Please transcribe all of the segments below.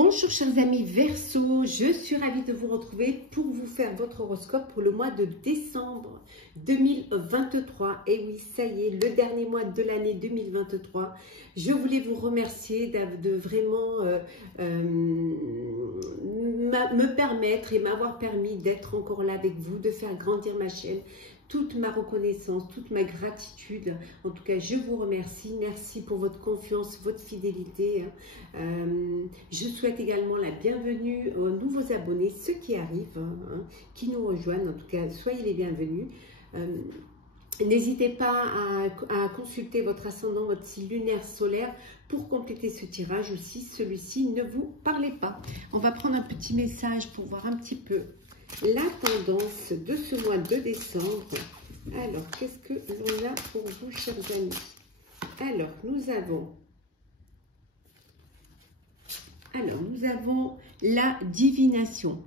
Bonjour chers amis Verseau, je suis ravie de vous retrouver pour vous faire votre horoscope pour le mois de décembre 2023. Et oui, ça y est, le dernier mois de l'année 2023. Je voulais vous remercier de vraiment me permettre et m'avoir permis d'être encore là avec vous, de faire grandir ma chaîne. Toute ma reconnaissance, toute ma gratitude. En tout cas, je vous remercie. Merci pour votre confiance, votre fidélité. Je souhaite également la bienvenue aux nouveaux abonnés, ceux qui arrivent, qui nous rejoignent. En tout cas, soyez les bienvenus. N'hésitez pas à consulter votre ascendant, votre signe lunaire, solaire pour compléter ce tirage aussi. Celui-ci ne vous parlez pas. On va prendre un petit message pour voir un petit peu la tendance de ce mois de décembre. Alors, qu'est-ce que l'on a pour vous, chers amis? Alors, nous avons la divination.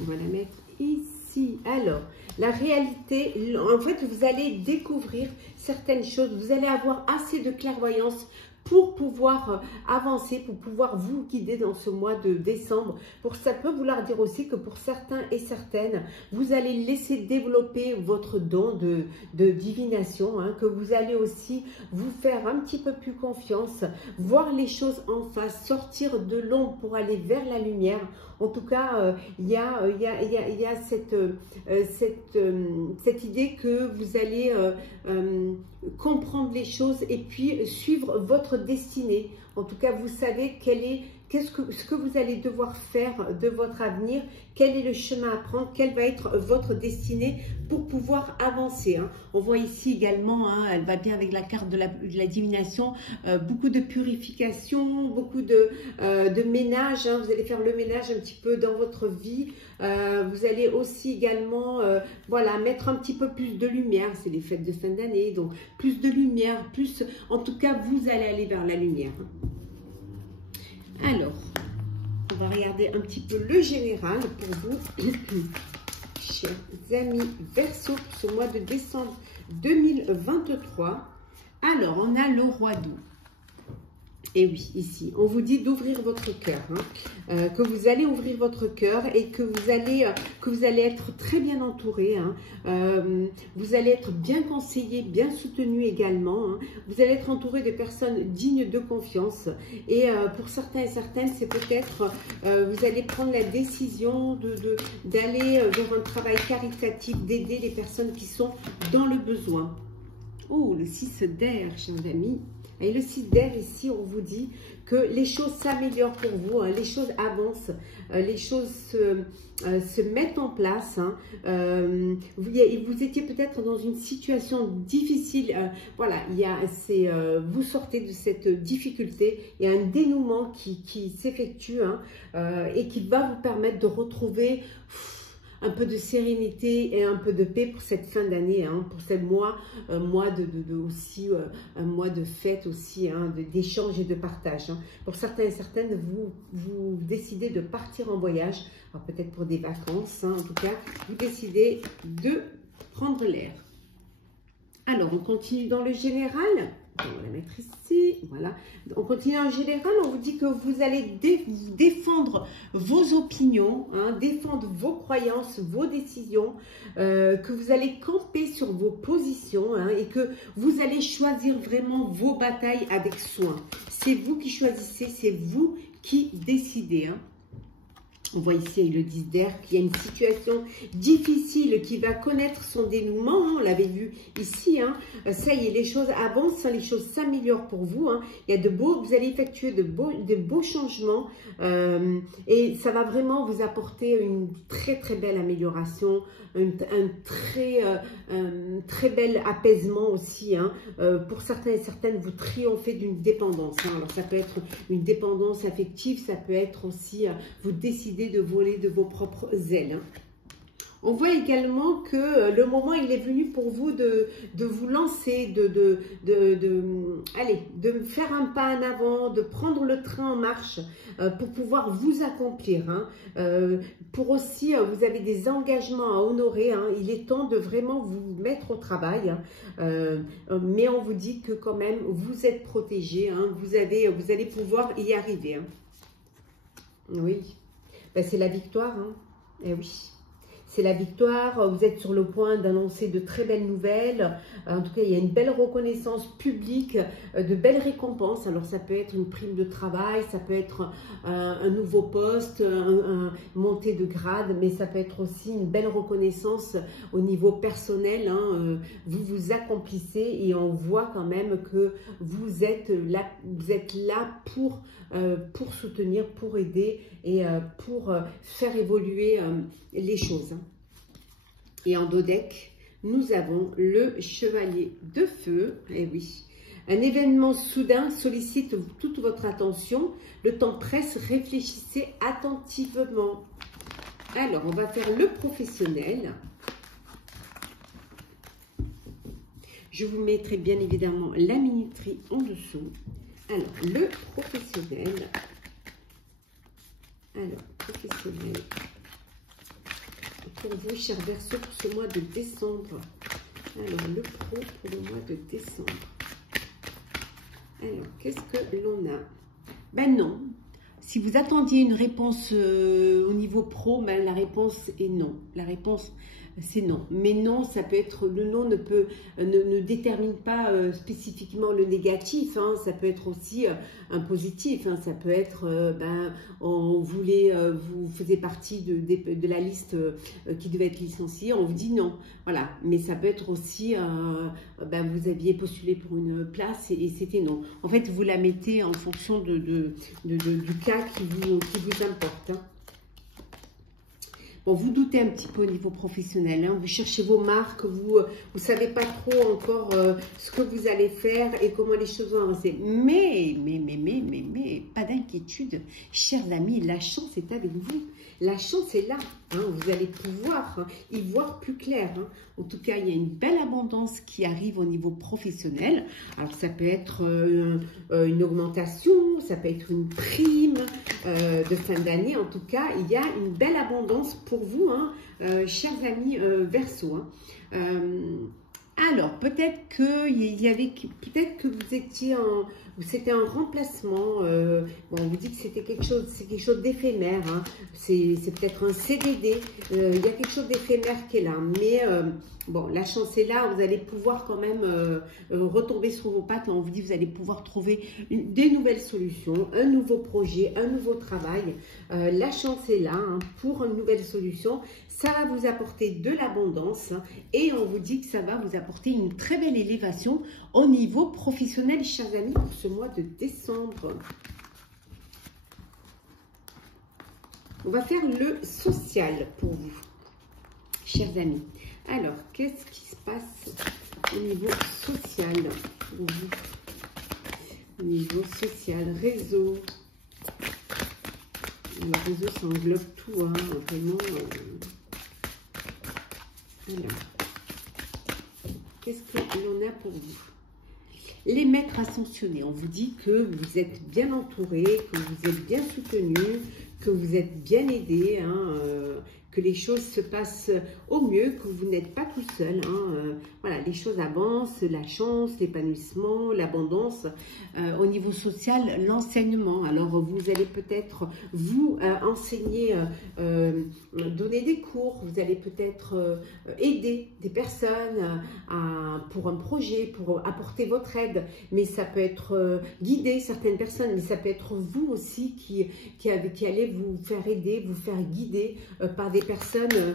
On va la mettre ici. Alors, la réalité, en fait, vous allez découvrir certaines choses. Vous allez avoir assez de clairvoyance pour pouvoir avancer, pour pouvoir vous guider dans ce mois de décembre. Ça peut vouloir dire aussi que pour certains et certaines, vous allez laisser développer votre don de divination, que vous allez aussi vous faire un petit peu plus confiance, voir les choses en face, sortir de l'ombre pour aller vers la lumière. En tout cas, il y a cette idée que vous allez comprendre les choses et puis suivre votre destinée. En tout cas, vous savez ce que vous allez devoir faire de votre avenir, quel est le chemin à prendre, quelle va être votre destinée pour pouvoir avancer. On voit ici également, elle va bien avec la carte de la divination, beaucoup de purification, beaucoup de ménage. Vous allez faire le ménage un petit peu dans votre vie. Vous allez aussi également voilà, mettre un petit peu plus de lumière. C'est les fêtes de fin d'année, donc plus de lumière, plus. En tout cas, vous allez aller vers la lumière. Alors, on va regarder un petit peu le général pour vous, chers amis Verseau, pour ce mois de décembre 2023. Alors, on a le roi d'eau. Et oui, ici, on vous dit d'ouvrir votre cœur, que vous allez ouvrir votre cœur et que vous allez être très bien entouré. Vous allez être bien conseillé, bien soutenu également. Vous allez être entouré de personnes dignes de confiance. Et pour certains et certaines, c'est peut-être, vous allez prendre la décision d'aller vers un travail caritatif, d'aider les personnes qui sont dans le besoin. Oh, le 6 d'air, chers amis. Et le 6 d'air, ici, on vous dit que les choses s'améliorent pour vous, les choses avancent, les choses se mettent en place. Vous étiez peut-être dans une situation difficile. Voilà, vous sortez de cette difficulté. Il y a un dénouement qui s'effectue et qui va vous permettre de retrouver un peu de sérénité et un peu de paix pour cette fin d'année, pour ce mois aussi, un mois de fête aussi, d'échange et de partage. Pour certains et certaines, vous décidez de partir en voyage, peut-être pour des vacances, en tout cas, vous décidez de prendre l'air. Alors, on continue dans le général. On va la mettre ici, voilà. On continue en général, on vous dit que vous allez défendre vos opinions, défendre vos croyances, vos décisions, que vous allez camper sur vos positions et que vous allez choisir vraiment vos batailles avec soin. C'est vous qui choisissez, c'est vous qui décidez. On voit ici avec le 10 d'air qu'il y a une situation difficile qui va connaître son dénouement. On l'avait vu ici. Ça y est, les choses avancent, les choses s'améliorent pour vous. Il y a vous allez effectuer de beaux changements et ça va vraiment vous apporter une très très belle amélioration, un très bel apaisement aussi. Pour certains et certaines, vous triomphez d'une dépendance. Alors ça peut être une dépendance affective, ça peut être aussi vous décidez de voler de vos propres ailes. On voit également que le moment il est venu pour vous de vous lancer, de faire un pas en avant, de prendre le train en marche pour pouvoir vous accomplir. Pour aussi, vous avez des engagements à honorer. Il est temps de vraiment vous mettre au travail. Mais on vous dit que quand même, vous êtes protégé. Vous allez pouvoir y arriver. Oui, ben, c'est la victoire. Eh oui. C'est la victoire, vous êtes sur le point d'annoncer de très belles nouvelles. En tout cas, il y a une belle reconnaissance publique, de belles récompenses. Alors, ça peut être une prime de travail, ça peut être un nouveau poste, une montée de grade, mais ça peut être aussi une belle reconnaissance au niveau personnel. Vous vous accomplissez et on voit quand même que vous êtes là pour soutenir, pour aider et pour faire évoluer les choses. Et en dos deck, nous avons le chevalier de feu. Eh oui, un événement soudain sollicite toute votre attention. Le temps presse, réfléchissez attentivement. Alors, on va faire le professionnel. Je vous mettrai bien évidemment la minuterie en dessous. Alors, le professionnel. Alors, professionnel. Pour vous, chers Verseaux, pour ce mois de décembre. Alors, le pro pour le mois de décembre. Alors, qu'est-ce que l'on a? Ben non. Si vous attendiez une réponse au niveau pro, ben la réponse est non. La réponse, c'est non. Mais non, ça peut être, le non ne détermine pas spécifiquement le négatif. Ça peut être aussi un positif. Ça peut être, on voulait, vous faisiez partie de la liste qui devait être licenciée, on vous dit non. Voilà. Mais ça peut être aussi, vous aviez postulé pour une place et c'était non. En fait, vous la mettez en fonction du cas qui vous importe. Bon, vous doutez un petit peu au niveau professionnel, vous cherchez vos marques, vous ne savez pas trop encore ce que vous allez faire et comment les choses vont avancer. Mais, pas d'inquiétude, chers amis, la chance est avec vous. La chance est là, vous allez pouvoir y voir plus clair. En tout cas, il y a une belle abondance qui arrive au niveau professionnel. Alors, ça peut être une augmentation, ça peut être une prime de fin d'année. En tout cas, il y a une belle abondance pour vous, chers amis Verseaux. Alors, peut-être que vous étiez c'était un remplacement. Bon, on vous dit que c'était quelque chose d'éphémère. C'est peut-être un CDD. Il y a quelque chose d'éphémère qui est là. Mais bon, la chance est là. Vous allez pouvoir quand même retomber sur vos pattes. On vous dit que vous allez pouvoir trouver des nouvelles solutions, un nouveau projet, un nouveau travail. La chance est là pour une nouvelle solution. Ça va vous apporter de l'abondance et on vous dit que ça va vous apporter une très belle élévation au niveau professionnel, chers amis, pour ce mois de décembre. On va faire le social pour vous, chers amis. Alors, qu'est-ce qui se passe au niveau social pour vous? Au niveau social, réseau. Le réseau, ça englobe tout, vraiment. Alors, qu'est-ce que l'on a pour vous? Les maîtres ascensionnés, on vous dit que vous êtes bien entourés, que vous êtes bien soutenus, que vous êtes bien aidés, que les choses se passent au mieux, que vous n'êtes pas tout seul. Voilà, les choses avancent, la chance, l'épanouissement, l'abondance. Au niveau social, l'enseignement. Alors, vous allez peut-être vous enseigner, donner des cours. Vous allez peut-être aider des personnes pour un projet, pour apporter votre aide. Mais ça peut être guider certaines personnes, mais ça peut être vous aussi qui allez vous faire aider, vous faire guider par des personnes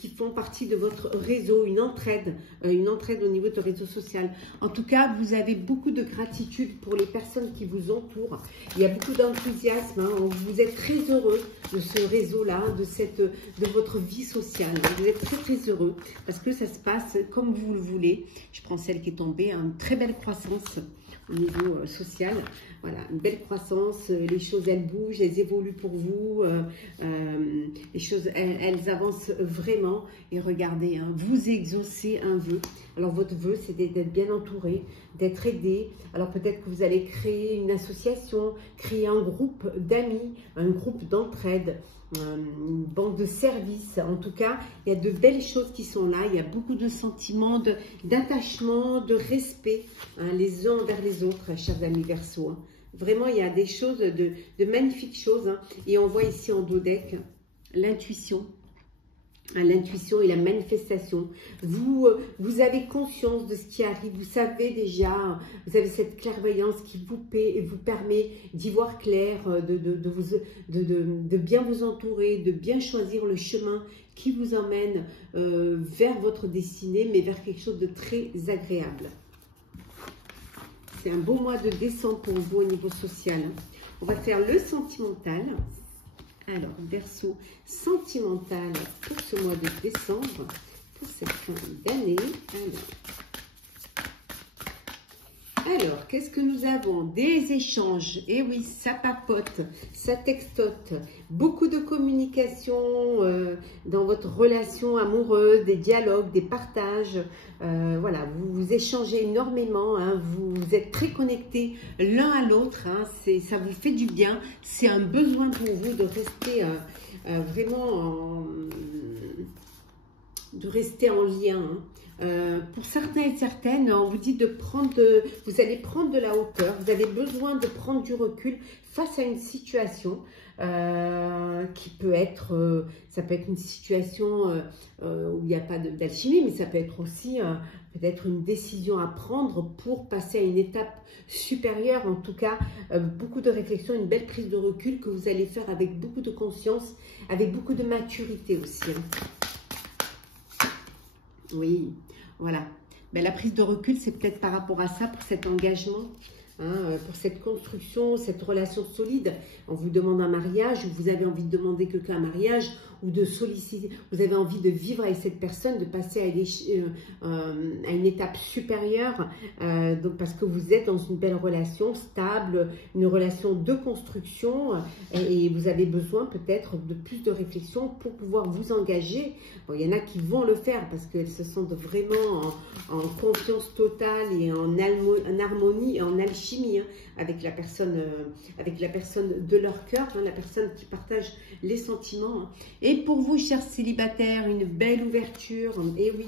qui font partie de votre réseau, une entraide au niveau de réseau social. En tout cas, vous avez beaucoup de gratitude pour les personnes qui vous entourent. Il y a beaucoup d'enthousiasme. Vous êtes très heureux de ce réseau-là, de votre vie sociale. Vous êtes très très heureux parce que ça se passe comme vous le voulez. Je prends celle qui est tombée, une très belle croissance au niveau social. voilà, une belle croissance, les choses elles bougent, elles évoluent pour vous, les choses elles avancent vraiment. Et regardez, hein, vous exaucez un vœu. Alors votre vœu, c'est d'être bien entouré, d'être aidé. Alors peut-être que vous allez créer une association, créer un groupe d'amis, un groupe d'entraide, une banque de services. En tout cas, il y a de belles choses qui sont là. Il y a beaucoup de sentiments d'attachement, de respect, hein, les uns envers les autres, chers amis Verseau. Hein. Vraiment, il y a des choses, de magnifiques choses. Hein. Et on voit ici en dos deck l'intuition. L'intuition et la manifestation. Vous avez conscience de ce qui arrive. Vous savez déjà, vous avez cette clairvoyance qui vous permet d'y voir clair, de bien vous entourer, de bien choisir le chemin qui vous emmène vers votre destinée, mais vers quelque chose de très agréable. C'est un beau mois de décembre pour vous au niveau social. On va faire le sentimental. Alors, Verseau, sentimental pour ce mois de décembre, pour cette fin d'année. Alors, qu'est-ce que nous avons? Des échanges. Et oui, ça papote, ça textote. Beaucoup de communication dans votre relation amoureuse, des dialogues, des partages. Voilà, vous échangez énormément. Hein, vous êtes très connectés l'un à l'autre. Hein, ça vous fait du bien. C'est un besoin pour vous de rester vraiment en lien. Hein. Pour certains et certaines, on vous dit vous allez prendre de la hauteur, vous avez besoin de prendre du recul face à une situation qui peut être, ça peut être une situation où il n'y a pas d'alchimie, mais ça peut être aussi peut-être une décision à prendre pour passer à une étape supérieure. En tout cas, beaucoup de réflexion, une belle prise de recul que vous allez faire avec beaucoup de conscience, avec beaucoup de maturité aussi. Hein. Oui, voilà. Ben, la prise de recul, c'est peut-être par rapport à ça, pour cet engagement, hein, pour cette construction, cette relation solide. On vous demande un mariage, ou vous avez envie de demander quelqu'un un mariage, ou de solliciter, vous avez envie de vivre avec cette personne, de passer à une étape supérieure, donc parce que vous êtes dans une belle relation stable, une relation de construction, et vous avez besoin peut-être de plus de réflexion pour pouvoir vous engager. Bon, il y en a qui vont le faire parce qu'elles se sentent vraiment en confiance totale et en harmonie et en alchimie, hein, avec la personne de leur cœur, hein, la personne qui partage les sentiments. Hein. Et pour vous, chers célibataires, une belle ouverture, et oui,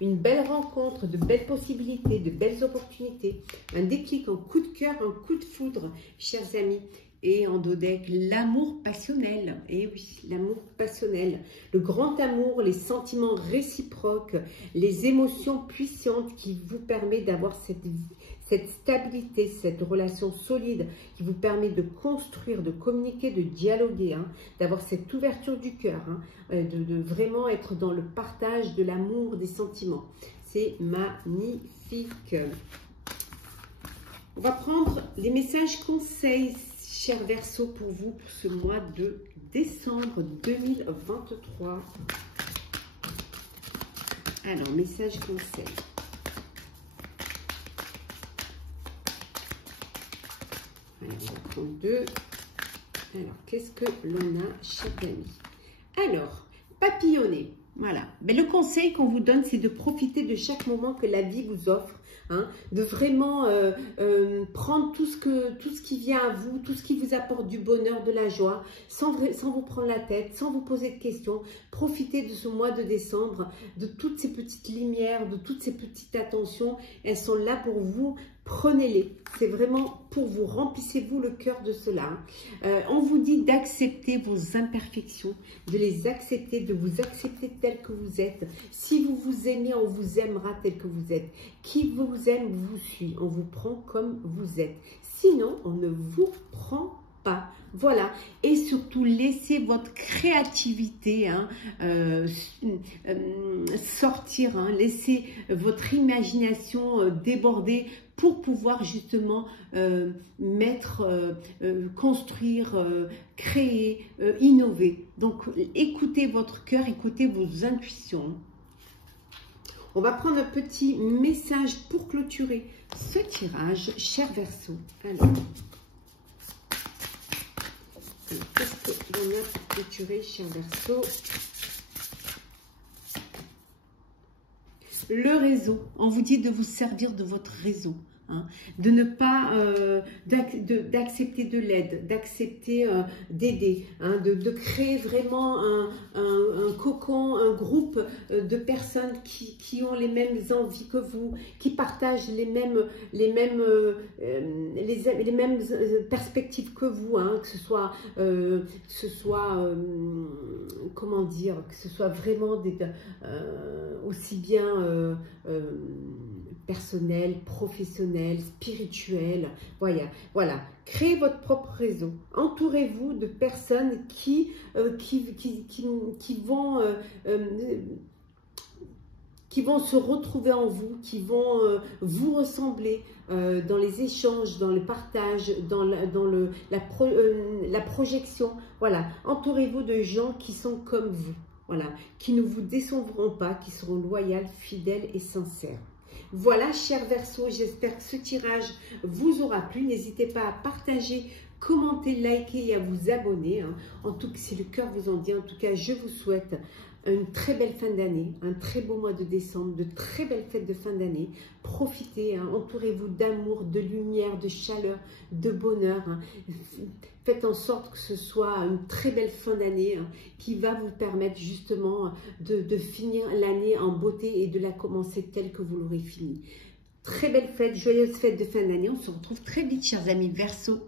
une belle rencontre, de belles possibilités, de belles opportunités, un déclic, un coup de cœur, un coup de foudre, chers amis. Et en dos deck, l'amour passionnel. Et oui, l'amour passionnel. Le grand amour, les sentiments réciproques, les émotions puissantes qui vous permettent d'avoir cette stabilité, cette relation solide qui vous permet de construire, de communiquer, de dialoguer, hein, d'avoir cette ouverture du cœur, hein, de vraiment être dans le partage de l'amour, des sentiments. C'est magnifique. On va prendre les messages conseils, chers Verseaux, pour vous, pour ce mois de décembre 2023. Alors, message conseil. Alors, on va prendre deux. Alors, qu'est-ce que l'on a, chers amis? Alors, papillonner. Voilà. Mais le conseil qu'on vous donne, c'est de profiter de chaque moment que la vie vous offre. Hein, de vraiment prendre tout ce qui vient à vous, tout ce qui vous apporte du bonheur, de la joie, sans vous prendre la tête, sans vous poser de questions. Profitez de ce mois de décembre, de toutes ces petites lumières, de toutes ces petites attentions. Elles sont là pour vous. Prenez-les, c'est vraiment pour vous, remplissez-vous le cœur de cela. On vous dit d'accepter vos imperfections, de les accepter, de vous accepter tel que vous êtes. Si vous vous aimez, on vous aimera tel que vous êtes. Qui vous aime vous suit, on vous prend comme vous êtes. Sinon, on ne vous prend pas. Voilà, et surtout laissez votre créativité sortir, hein, laissez votre imagination déborder pour pouvoir justement construire, créer, innover. Donc écoutez votre cœur, écoutez vos intuitions. On va prendre un petit message pour clôturer ce tirage, cher Verseau. Alors, Qu'est-ce qu'on a pour clôturer, cher Verseau? Le réseau. On vous dit de vous servir de votre réseau. Hein, de ne pas d'accepter de l'aide, d'accepter d'aider, hein, de créer vraiment un cocon, un groupe de personnes qui ont les mêmes envies que vous, qui partagent les mêmes perspectives que vous, hein, que ce soit comment dire, que ce soit vraiment aussi bien personnel, professionnel, spirituel. Voilà. Créez votre propre réseau. Entourez-vous de personnes qui vont se retrouver en vous, qui vont vous ressembler dans les échanges, dans le partage, dans la projection. Voilà. Entourez-vous de gens qui sont comme vous. Voilà. Qui ne vous décevront pas, qui seront loyaux, fidèles et sincères. Voilà, chers Verseaux, j'espère que ce tirage vous aura plu. N'hésitez pas à partager, commenter, liker et à vous abonner. Hein. En tout cas, si le cœur vous en dit, en tout cas, je vous souhaite une très belle fin d'année, un très beau mois de décembre, de très belles fêtes de fin d'année. Profitez, hein, entourez-vous d'amour, de lumière, de chaleur, de bonheur. Hein. Faites en sorte que ce soit une très belle fin d'année hein, qui va vous permettre justement de finir l'année en beauté et de la commencer telle que vous l'aurez finie. Très belle fête, joyeuse fête de fin d'année. On se retrouve très vite, chers amis Verseaux.